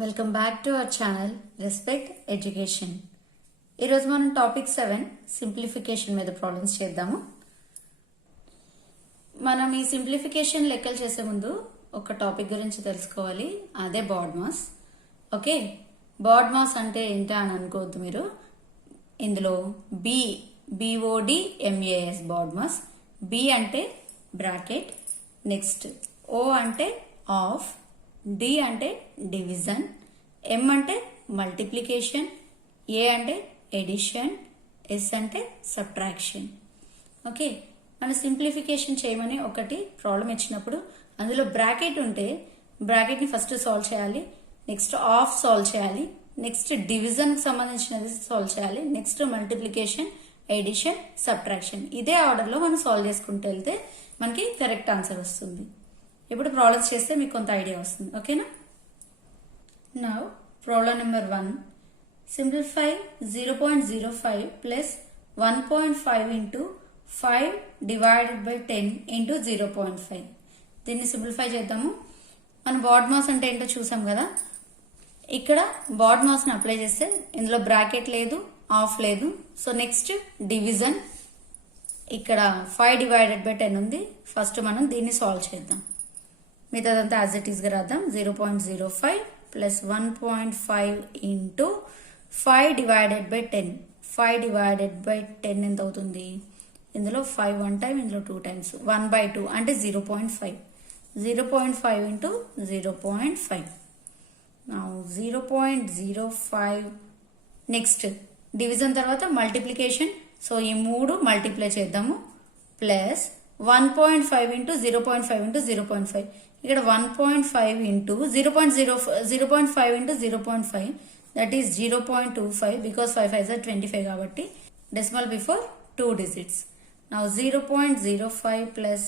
Welcome back to our channel respect education. ఈరోజు మనం topic 7 simplification మీద ప్రాబ్లమ్స్ చేద్దాము. మనం ఈ సింప్లిఫికేషన్ లెక్కలు చేసే ముందు ఒక టాపిక్ గురించి తెలుసుకోవాలి, అదే BODMAS. Okay, BODMAS అంటే ఏంటా అని అనుకోవద్దు మీరు. ఇందులో BODMAS బాడ్ మాస్. B అంటే బ్రాకెట్, నెక్స్ట్ O అంటే ఆఫ్, D అంటే డివిజన్, M అంటే మల్టిప్లికేషన్, A అంటే ఎడిషన్, S అంటే సబ్ట్రాక్షన్. ఓకే, మన సింప్లిఫికేషన్ చేయమని ఒకటి ప్రాబ్లం ఇచ్చినప్పుడు అందులో బ్రాకెట్ ఉంటే బ్రాకెట్ని ఫస్ట్ సాల్వ్ చేయాలి, నెక్స్ట్ ఆఫ్ సాల్వ్ చేయాలి, నెక్స్ట్ డివిజన్కి సంబంధించినది సాల్వ్ చేయాలి, నెక్స్ట్ మల్టిప్లికేషన్, ఎడిషన్, సబ్ట్రాక్షన్. ఇదే ఆర్డర్లో మనం సాల్వ్ చేసుకుంటూ వెళ్తే మనకి కరెక్ట్ ఆన్సర్ వస్తుంది. ఇప్పుడు ప్రాబ్లమ్స్ చేస్తే మీకు కొంత ఐడియా వస్తుంది. ఓకేనా? Now problem number 1. Simplify 0.05 plus 1.5 into 5 divided by 10 into 0.5. దీన్ని సింప్లిఫై చేద్దాము. మన బాడ్ మాస్ అంటే ఏంటో చూసాం కదా. ఇక్కడ బాడ్ మాస్ని అప్లై చేస్తే ఇందులో బ్రాకెట్ లేదు, ఆఫ్ లేదు. సో నెక్స్ట్ డివిజన్, ఇక్కడ 5 డివైడెడ్ బై 10 ఉంది. ఫస్ట్ మనం దీన్ని సాల్వ్ చేద్దాం. మిగతాదంతా యాజ్ ఇట్ ఈస్గా రాద్దాం. 0.05 plus 1.5 into 5 divided by 10. 5 divided by 10 ఎంత అవుతుంది? ఇందులో 5 1 టైం, ఇందులో 2 టైమ్స్, 1/2 అంటే 0.5. 0.5 ఇంటూ 0.5. నా 0.05. నెక్స్ట్ డివిజన్ తర్వాత మల్టిప్లికేషన్. సో ఈ 3 మల్టిప్లై చేద్దాము. Plus 1.5 into 0.5 into 0.5. ఇక్కడ 1.5 into 0.5 into 0.5 that is 0.25 because 5 5 are 25 కాబట్టి decimal before 2 digits. Now 0.05 plus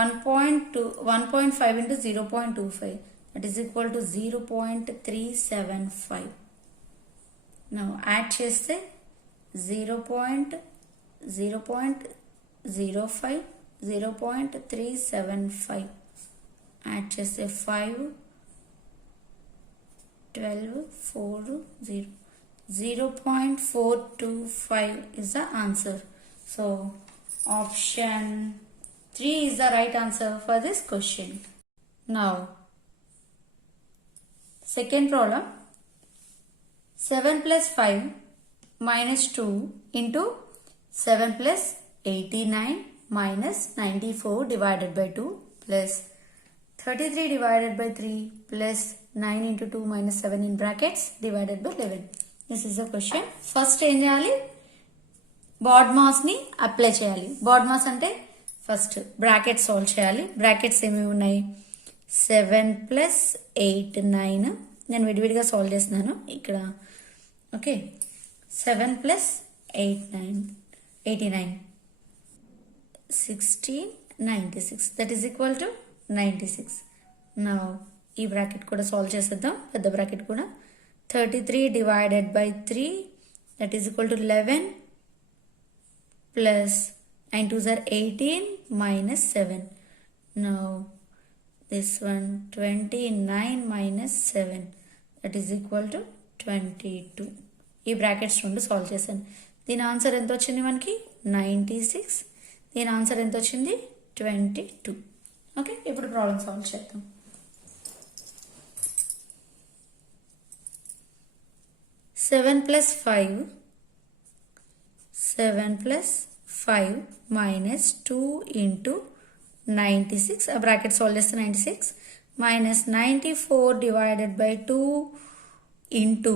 1.5 into 0.25 that is equal to 0.375. Now add చేస్తే 0.05 0.375 యాడ్ చేస్తే 5 12 4 0 0.425 is the answer. So option 3 is the right answer for this question. Now second problem. 7 plus 5 minus 2 into 7 plus 89 minus 94 divided by 2 plus 33 divided by 3 plus 9 into 2 minus 7 in brackets divided by 11. This is the question. First ఏం చేయాలి? Bad mass ని apply చేయాలి. Bad mass అంటే first bracket solve చేయాలి. Brackets ఏమేమి ఉన్నాయి? 7 plus 8 9. నేను విడివిడిగా సాల్వ్ చేస్తున్నాను ఇక్కడ. Okay, 7 plus 8 9 89 16 96 that is equal to 96. Now ఈ బ్రాకెట్ కూడా సాల్వ్ చేసేద్దాం, పెద్ద బ్రాకెట్ కూడా. 33 divided by 3 that is equal to 11 plus 9 2s are 18 minus 7. Now this one 29 minus 7 that is equal to 22. ఈ బ్రాకెట్స్ రెండు సాల్వ్ చేశాను. దీని ఆన్సర్ ఎంత వచ్చింది మనకి? 96. దీని ఆన్సర్ ఎంత వచ్చింది? 22. ఓకే, ఇప్పుడు ప్రాబ్లం సాల్వ్ చేద్దాం. సెవెన్ ప్లస్ 5 మైనస్ 2 ఇంటూ 96, ఆ బ్రాకెట్ సాల్వ్ చేస్తే 96 minus 94 divided by 2 into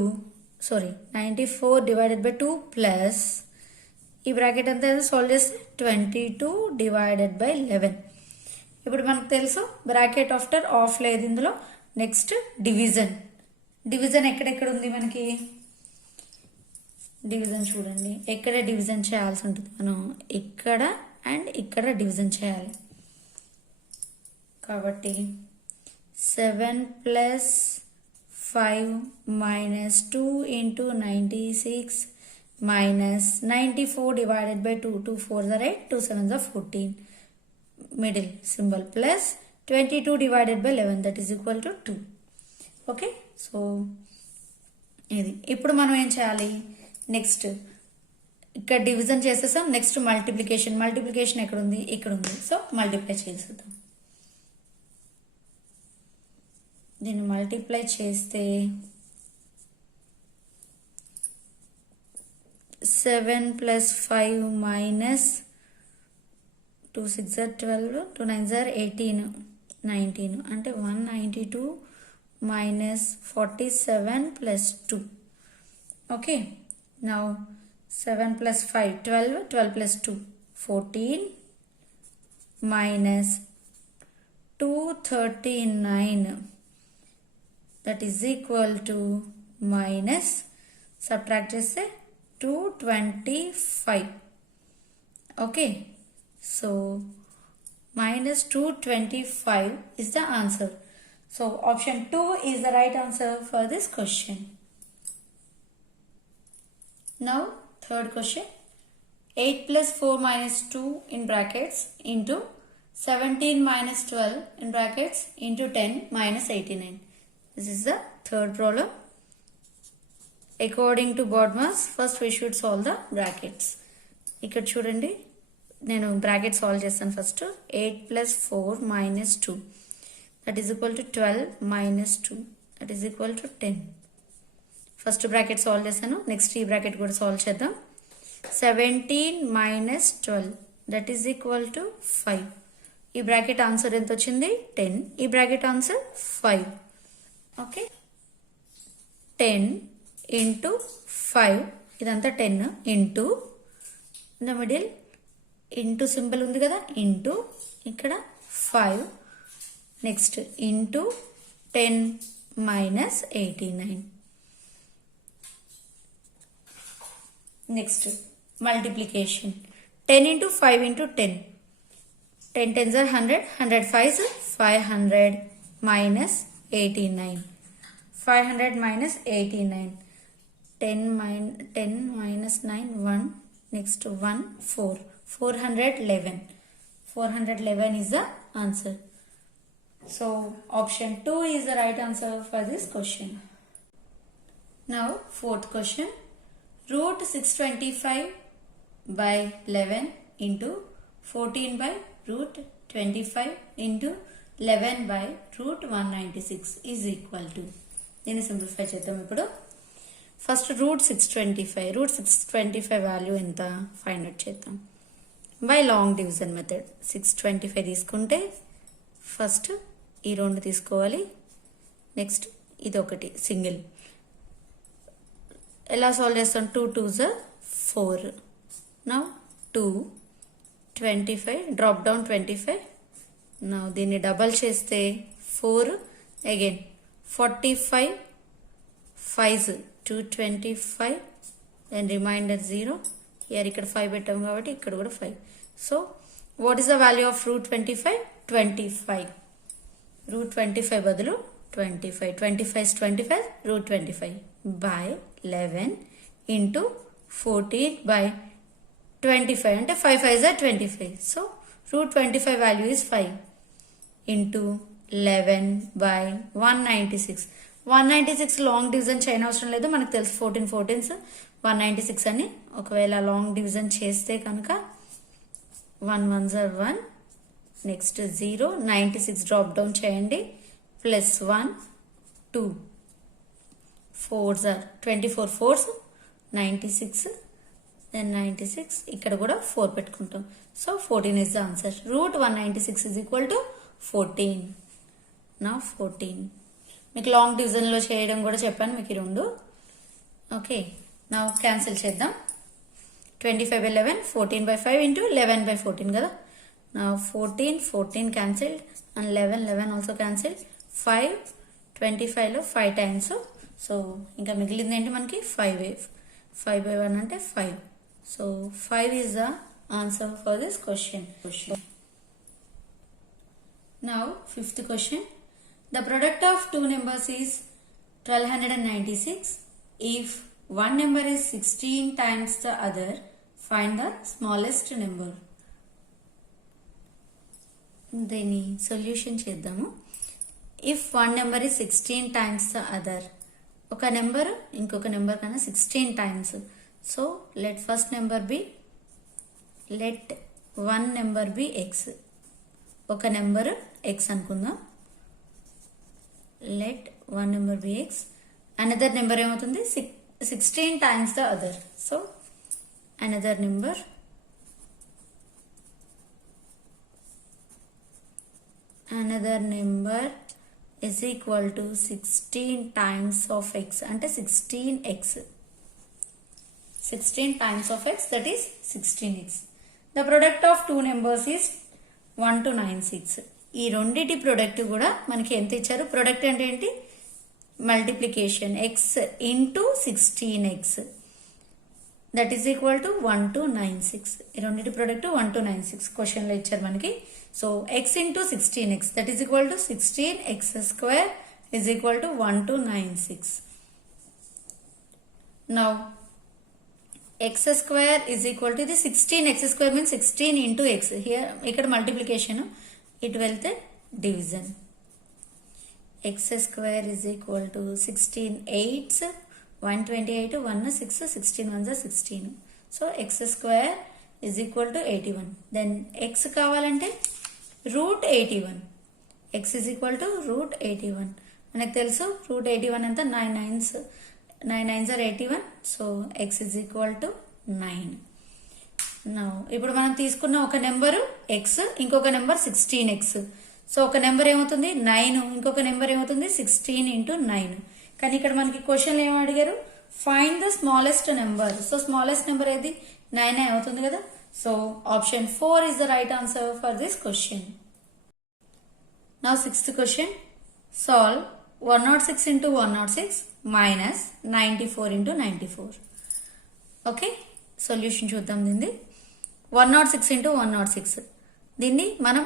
94 divided by 2 plus ఈ బ్రాకెట్ అంతా సాల్వ్ చేస్తే 22 డివైడెడ్ బై 11. ఇప్పుడు మనకు తెలుసు బ్రాకెట్ ఆఫ్టర్ ఆఫ్ లేదు ఇందులో. Next division. డివిజన్ ఎక్కడెక్కడ ఉంది మనకి? డివిజన్ చూడండి, ఎక్కడ డివిజన్ చేయాల్సి ఉంటుంది? మనం ఇక్కడ అండ్ ఇక్కడ డివిజన్ చేయాలి. కాబట్టి 7 plus 5 minus 2 into 96 minus 94 divided by 2. 2 4s are 8, 2 7s are 14. Middle symbol plus 22 divided by 11 that is equal to 2. Okay, so ఇది ఇప్పుడు మనం ఏం చేయాలి, నెక్స్ట్ ఇక్కడ డివిజన్ చేసేసాం, నెక్స్ట్ మల్టిప్లికేషన్ ఎక్కడ ఉంది, ఇక్కడ ఉంది. సో మల్టిప్లై చేసేద్దాం. దీన్ని మల్టిప్లై చేస్తే 7 + 5 - 2 6 12 2 9 18 19 అంటే 192 - 47 + 2. Okay, now 7 + 5 12 12 + 2 14 - 239 that is equal to minus subtract చేస్తే 225. Okay, so minus 225 is the answer. So option 2 is the right answer for this question. Now third question, 8 + 4 - 2 in brackets into 17 - 12 in brackets into 10 - 89. This is the third problem. According to BODMAS, first we should solve the brackets. ఇక్కడ చూడండి, నేను bracket solve చేస్తాను first. 8 + 4 - 2 that is equal to 12 - 2 that is equal to 10. First bracket solve చేస్తాను, next ఈ bracket కూడా solve చేద్దాం. 17 - 12 that is equal to 5. ఈ bracket answer ఎంత వచ్చింది, 10. ఈ బ్రాకెట్ ఆన్సర్ 5. ఓకే, 10 into 5 ఇదంతా 10 into in the middle into symbol ఉంది కదా, ఇంటూ ఇక్కడ 5 next into 10 - 89. Next multiplication 10 into 5 into 10. 10 10s are 100, 100 5s 500 minus 89. 500 minus 89. 10 minus 9 1. Next 1 4. 411. 411 is the answer. So option 2 is the right answer for this question. Now fourth question. Root 625 by 11 into 14 by root 25 into 11 by root 196 is equal to. దీన్ని simplify చేద్దాం ఇప్పుడు. First route 625 value ఎంత find out చేద్దాం by long division method. 625 తీసుకుంటే first ఈ రెండు తీసుకోవాలి, next ఇది ఒకటి సింగిల్. ఎలా సాల్వ్ చేస్తాం, 2 2s are 4. Now 2 25 drop down 25. Now దీన్ని డబల్ చేస్తే 4 again 45 5s 225 then reminder 0. Here ఇక్కడ 5 పెట్టాం కాబట్టి ఇక్కడ కూడా 5. So what is the value of root 25? 25. Root 25 బదులు 25. 25 is 25 root 25 by 11 into 14 by 25 అంటే 5 5s are 25. So root 25 value is 5 into 11 by 196. 196 long division చేయని అవసరం లేదు, మనకు తెలుసు 14 14s 196 అని. ఒకవేళ లాంగ్ డివిజన్ చేస్తే కనుక 1 1s are 1, next 0, 96 drop down చేయండి, plus 1 2 4s are 24 4s 96 then 96 ఇక్కడ కూడా 4 పెట్టుకుంటాం. So 14 is the answer. Root 196 is equal to 14. నా 14 మీకు లాంగ్ డివిజన్లో చేయడం కూడా చెప్పాను మీకు ఈ రెండు. ఓకే, నా క్యాన్సిల్ చేద్దాం. 25 by 11 14 by 5 into 11 by 14 కదా. నా 14 cancelled and 11 also cancelled. 5 25లో 5 times. So ఇంకా మిగిలింది ఏంటి మనకి 5 by 1 అంటే 5. So 5 is the answer for this question. Now fifth question. The product of two numbers is 1296. If one number is 16 times the other, find the smallest number. దీని solution చేద్దాము. If one number is 16 times the other, ఒక number ఇంకొక number కన్నా 16 times. So let first number be, let one number be X. ఒక number X అనుకుందాం. Let one number be X. Another number ఏమవుతుంది 16 times the other. So another number is equal to 16 times of x, అంటే 16x. 16 times of x, that is 16x. The product of two numbers is 1 to 96. ఈ రెండిటి product కూడా మనకి ఎంత ఇచ్చారు? Product అంటే ఏంటి? Multiplication x into 16x, that is equal to 1 to 96. ఈ రెండిటి ప్రొడక్ట్ 1 to 96 క్వశ్చన్లో ఇచ్చారు మనకి. So x into 16x, that is equal to 16x square is equal to 1 to 96. Now x square is equal to the 16x square means 16 into x. Here ఇక్కడ multiplication, ఇటు వెళ్తే division. x square is equal to 16 8s 128, 1 6, 16 1s 16. సో x square is equal to 81. Then x కావాలంటే root 81. x is equal to root 81. మనకు తెలుసు root 81 ఎంత? 9 9s 81. So x is equal to 9. Now ఇప్పుడు మనం తీసుకున్న ఒక నెంబరు x, ఇంకొక నెంబర్ 16x. సో ఒక నెంబర్ ఏమవుతుంది 9, ఇంకొక నెంబర్ ఏమవుతుంది 16 into 9. కానీ ఇక్కడ మనకి క్వశ్చన్ ఏమో అడిగారు, find the smallest number. So smallest number ఏది? 9 అవుతుంది కదా. So option 4 is the right answer for this question. Now sixth question, solve 106 into 106 minus 94 into 94. Okay, solution చూద్దాం దీన్ని. 106 into 106, దీన్ని మనం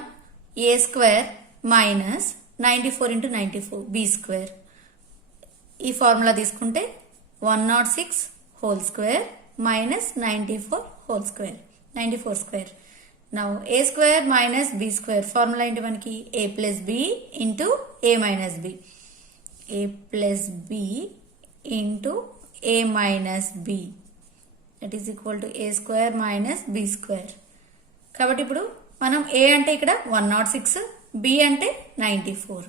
A square minus 94 into 94 B square, ఈ formula తీసుకుంటే 106 whole square minus 94 whole square, 94 square. Now A square minus B square formula ఏంటి మనకి? A plus B into A minus B, A plus B into A minus B, that is equal to A square minus B square. కాబట్టి ఇప్పుడు మనం ఏ అంటే ఇక్కడ 106, B అంటే 94.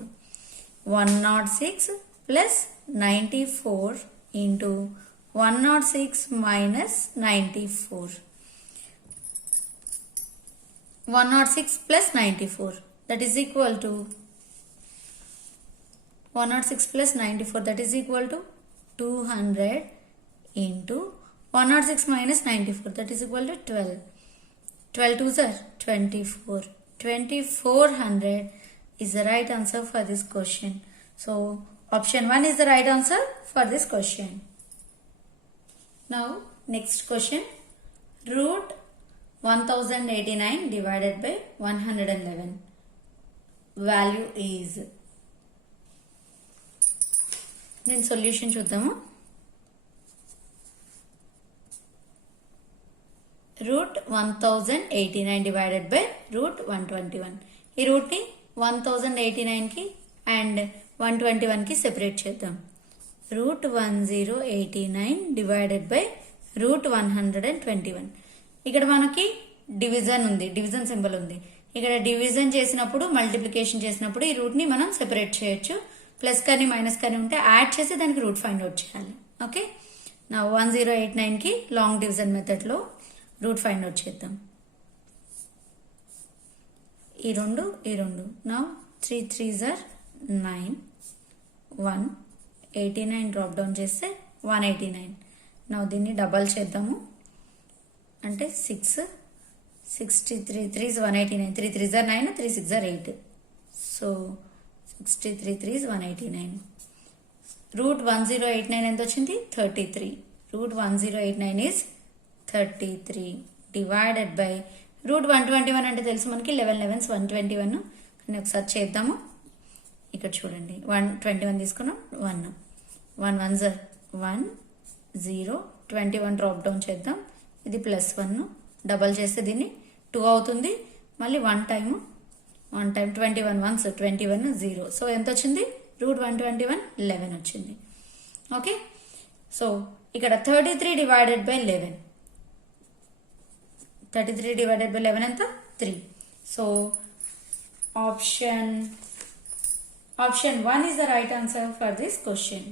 106 plus 94 into 106 minus 94. 106 plus 94, that is equal to 106 plus 94, that is equal to 200 into 106 minus 94, that is equal to 12. 12 2s are 24. 2400 is the right answer for this question. So option 1 is the right answer for this question. Now next question, root 1089 divided by 111, value is. దీని solution చూద్దాము. Root 1089 divided by root 121. ఈ route ని 1089 కి and 121 కి separate చేద్దాం. Root 1089 divided by root 121. ఇక్కడ మనకి division ఉంది, డివిజన్ సింబల్ ఉంది. ఇక్కడ డివిజన్ చేసినప్పుడు మల్టిప్లికేషన్ చేసినప్పుడు ఈ రూట్ ని మనం సెపరేట్ చేయొచ్చు. ప్లస్ కానీ మైనస్ కానీ ఉంటే యాడ్ చేసి దానికి రూట్ ఫైండ్ అవుట్ చేయాలి. ఓకే, నా 1089 కి లాంగ్ డివిజన్ మెథడ్ లో రూట్ ఫైండ్ అవుట్ చేద్దాం. ఈ రెండు నా 3 3s are 9, 1 89 డ్రాప్ డౌన్ చేస్తే 189. నా దీన్ని డబల్ చేద్దాము, అంటే 6 63 3s 189, 3 3s are 9, 3 6s are 8. So 63 3s 189. Route 1089 ఎంత వచ్చింది? 33. Root 1089 is 33 divided by root 121 అంటే తెలుసు మనకి 11 11s 121. అని ఒకసారి చేద్దాము. ఇక్కడ చూడండి 121 తీసుకున్నాం, 1 1 1s are 1 0 21 డ్రాప్ డౌన్ చేద్దాం. ఇది +1 డబల్ చేస్తే దీన్ని 2 అవుతుంది. మళ్ళీ 1 టైము 1 టైం 21 వన్స్ 21 0. సో ఎంత వచ్చింది? రూట్ 121 11 వచ్చింది. ఓకే, సో ఇక్కడ 33 డివైడెడ్ బై 11. 33 డివైడెడ్ బై 11 ఎంత? 3. So option 1 is the right answer for this question.